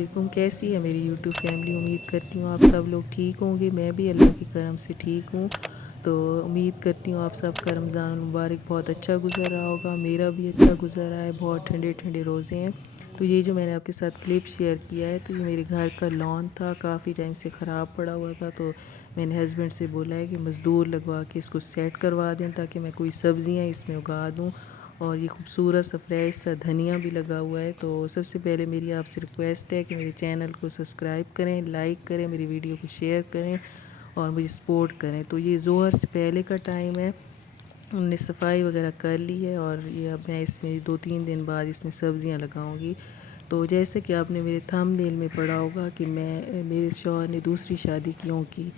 علیکم، کیسی ہے میری یوٹیوب فیملی؟ امید کرتی ہوں آپ سب لوگ ٹھیک ہوں گے۔ میں بھی اللہ کے کرم سے ٹھیک ہوں۔ تو امید کرتی ہوں آپ سب کا رمضان المبارک بہت اچھا گزر رہا ہوگا۔ میرا بھی اچھا گزر رہا ہے، بہت ٹھنڈے ٹھنڈے روزے ہیں۔ تو یہ جو میں نے آپ کے ساتھ کلپ شیئر کیا ہے، تو یہ میرے گھر کا لان تھا، کافی ٹائم سے خراب پڑا ہوا تھا۔ تو میں نے ہسبینڈ سے بولا ہے کہ مزدور لگوا کے اس کو سیٹ کروا دیں تاکہ میں کوئی سبزیاں اس میں اگا دوں۔ اور یہ خوبصورت سا فریش سا دھنیا بھی لگا ہوا ہے۔ تو سب سے پہلے میری آپ سے ریکویسٹ ہے کہ میرے چینل کو سبسکرائب کریں، لائک کریں، میری ویڈیو کو شیئر کریں اور مجھے سپورٹ کریں۔ تو یہ ظہر سے پہلے کا ٹائم ہے، ہم نے صفائی وغیرہ کر لی ہے اور یہ اب میں اس میں 2-3 دن بعد اس میں سبزیاں لگاؤں گی۔ تو جیسے کہ آپ نے میرے تھمبنیل میں پڑھا ہوگا کہ میرے شوہر نے دوسری شادی کیوں کی،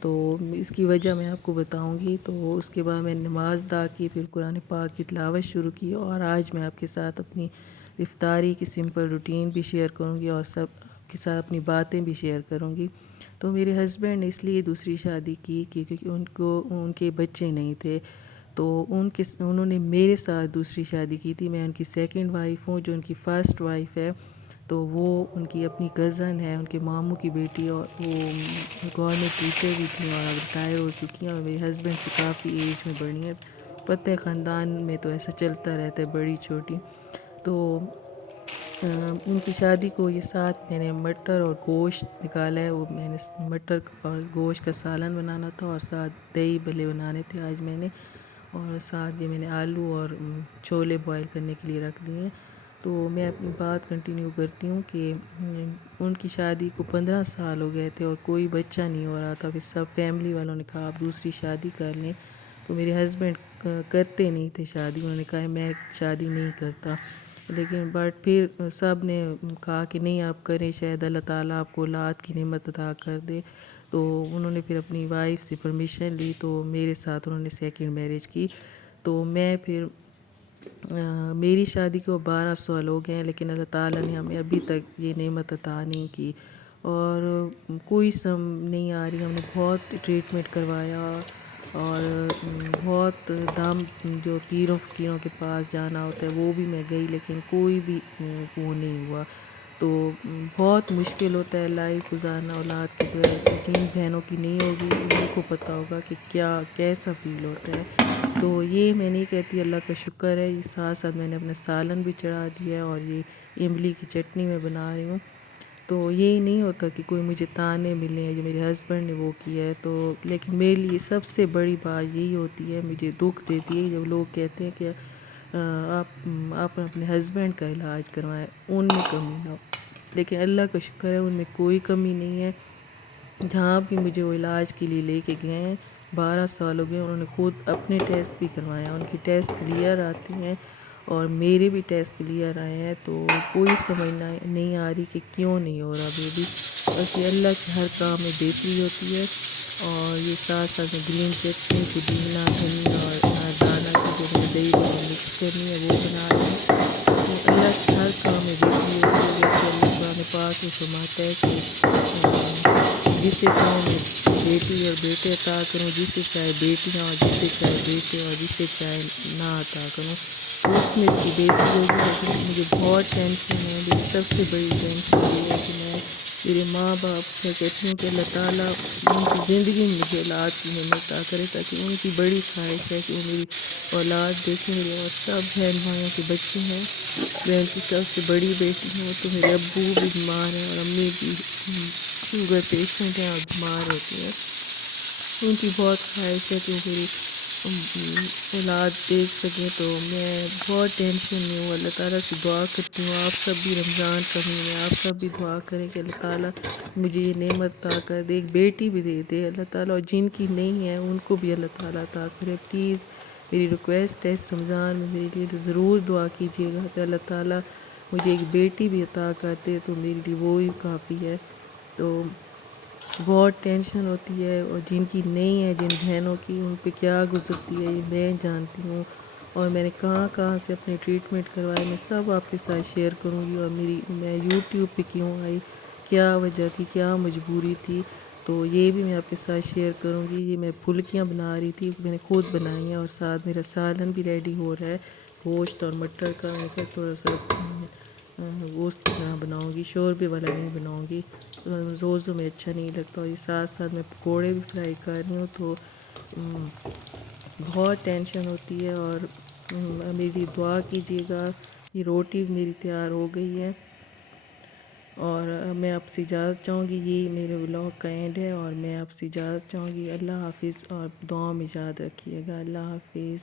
تو اس کی وجہ میں آپ کو بتاؤں گی۔ تو اس کے بعد میں نماز ادا کی، پھر قرآن پاک کی تلاوت شروع کی، اور آج میں آپ کے ساتھ اپنی افطاری کی سمپل روٹین بھی شیئر کروں گی اور سب آپ کے ساتھ اپنی باتیں بھی شیئر کروں گی۔ تو میرے ہسبینڈ نے اس لیے دوسری شادی کی کیونکہ ان کے بچے نہیں تھے، تو انہوں نے میرے ساتھ دوسری شادی کی تھی۔ میں ان کی سیکنڈ وائف ہوں۔ جو ان کی فرسٹ وائف ہے تو وہ ان کی اپنی کزن ہے، ان کے ماموں کی بیٹی، اور وہ گورنمنٹ ٹیچر بھی تھیں اور اب ریٹائر ہو چکی ہیں، اور میرے ہسبینڈ سے کافی ایج میں بڑی ہیں۔ پتہ ہے خاندان میں تو ایسا چلتا رہتا ہے، بڑی چھوٹی۔ تو ان کی شادی کو یہ ساتھ میں نے مٹر اور گوشت نکالا ہے، وہ میں نے مٹر اور گوشت کا سالن بنانا تھا اور ساتھ دہی بھلے بنانے تھے آج میں نے، اور ساتھ یہ میں نے آلو اور چھولے بوائل کرنے کے لیے رکھ دیے ہیں۔ تو میں اپنی بات کنٹینیو کرتی ہوں کہ ان کی شادی کو 15 سال ہو گئے تھے اور کوئی بچہ نہیں ہو رہا تھا۔ پھر سب فیملی والوں نے کہا آپ دوسری شادی کر لیں، تو میرے ہسبینڈ کرتے نہیں تھے شادی، انہوں نے کہا میں شادی نہیں کرتا، لیکن پھر سب نے کہا کہ نہیں آپ کریں، شاید اللہ تعالیٰ آپ کو اولاد کی نعمت عطا کر دے۔ تو انہوں نے پھر اپنی وائف سے پرمیشن لی، تو میرے ساتھ انہوں نے سیکنڈ میرج کی۔ تو میں پھر میری شادی کو 12 سال ہو گئے ہیں، لیکن اللہ تعالیٰ نے ہمیں ابھی تک یہ نعمت عطا نہیں کی، اور کوئی سم نہیں آ رہی۔ ہم نے بہت ٹریٹمنٹ کروایا اور بہت دم جو پیروں فقیروں کے پاس جانا ہوتا ہے وہ بھی میں گئی، لیکن کوئی بھی وہ نہیں ہوا۔ تو بہت مشکل ہوتا ہے لائف گزارنا اولاد کے بغیر۔ جن بہنوں کی نہیں ہوگی ان کو پتہ ہوگا کہ کیسا فیل ہوتا ہے۔ تو یہ میں نہیں کہتی، اللہ کا شکر ہے، یہ ساتھ ساتھ میں نے اپنا سالن بھی چڑھا دیا ہے اور یہ املی کی چٹنی میں بنا رہی ہوں۔ تو یہی نہیں ہوتا کہ کوئی مجھے تانے ملے ہیں، جو میرے ہسبینڈ نے وہ کیا ہے، تو لیکن میرے لیے سب سے بڑی بات یہی ہوتی ہے، مجھے دکھ دیتی ہے جب لوگ کہتے ہیں کہ آپ اپنے ہسبینڈ کا علاج کروائیں، ان میں کمی نہ ہو، لیکن اللہ کا شکر ہے ان میں کوئی کمی نہیں ہے۔ جہاں بھی مجھے وہ علاج کے لیے لے کے گئے ہیں، 12 سال ہو گئے، انہوں نے خود اپنے ٹیسٹ بھی کرواਏ ہیں، ان کی ٹیسٹ کلیئر آتی ہیں اور میرے بھی ٹیسٹ کلیئر آئے ہیں۔ تو کوئی سمجھ نہیں آ رہی کہ کیوں نہیں ہو رہا بیبی، بس یہ اللہ کے ہر کام میں بہتری ہوتی ہے۔ اور یہ ساتھ ساتھ میں گرین چٹنی، پودینہ، دھنیا اور اناردانہ کی جو میں نے دہی میں مکس کرنی ہے وہ بنا رہی ہوں۔ تو اللہ کے ہر کام میں بہتری ہوتی ہے، جیسے اللہ قرآن پاک میں فرماتا ہے کہ جسے چاہوں میں بیٹی اور بیٹے عطا کروں، جسے چاہے بیٹیاں اور جسے چاہے بیٹے اور جسے چاہے نہ عطا کروں، تو اس میں اس کی بہتری ہوگی۔ لیکن مجھے بہت ٹینشن ہے، میری سب سے بڑی ٹینشن یہ ہے کہ میرے ماں باپ میں کہتی ہوں کہ اللہ تعالیٰ ان کی زندگی میں مجھے اولاد کی نعمت عطا کرے، تاکہ ان کی بڑی خواہش ہے کہ وہ میری اولاد دیکھیں، میرے اور سب بہن بھائیوں کے بچے ہیں، میں ان کی سب سے بڑی بیٹی ہوں۔ تو میرے ابو بھی بیمار ہیں اور امی بھی شوگر پیشنٹ ہیں اور بیمار ہوتی ہیں، ان کی بہت خواہش ہے کہ وہ میری اولاد دیکھ سکیں۔ تو میں بہت ٹینشن میں ہوں، اللہ تعالیٰ سے دعا کرتی ہوں آپ سب بھی رمضان کا مہینہ آپ سب بھی دعا کریں کہ اللہ تعالیٰ مجھے یہ نعمت عطا کر دے، ایک بیٹی بھی دے دے اللہ تعالیٰ، اور جن کی نہیں ہے ان کو بھی اللہ تعالیٰ عطا کرے۔ پلیز میری ریکویسٹ ہے، اس رمضان میں میرے لیے ضرور دعا کیجیے گا کہ اللہ تعالیٰ مجھے ایک بیٹی بھی عطا کر دے، تو میرے لیے وہ ہی کافی ہے۔ تو بہت ٹینشن ہوتی ہے، اور جن کی نہیں ہے، جن بہنوں کی، ان پہ کیا گزرتی ہے یہ میں جانتی ہوں، اور میں نے کہاں کہاں سے اپنے ٹریٹمنٹ کروائے میں سب آپ کے ساتھ شیئر کروں گی، اور میں یوٹیوب پہ کیوں آئی، کیا وجہ تھی، کیا مجبوری تھی، تو یہ بھی میں آپ کے ساتھ شیئر کروں گی۔ یہ میں پھلکیاں بنا رہی تھی، میں نے خود بنائی ہیں، اور ساتھ میرا سالن بھی ریڈی ہو رہا ہے، گوشت اور مٹر کا۔ میں نے کہا تھوڑا سا گوشت کی طرح بناؤں گی، شوربے والا نہیں بناؤں گی، روزوں میں اچھا نہیں لگتا۔ اور یہ ساتھ ساتھ میں پکوڑے بھی فرائی کر رہی ہوں، تو بہت ٹینشن ہوتی ہے۔ اور میری دعا کیجیے گا۔ یہ روٹی میری تیار ہو گئی ہے، اور میں آپ سے اجازت چاہوں گی۔ یہی میرے ولاگ کا اینڈ ہے، اور میں آپ سے اجازت چاہوں گی۔ اللہ حافظ، اور دعاؤں میں یاد رکھیے گا۔ اللہ حافظ۔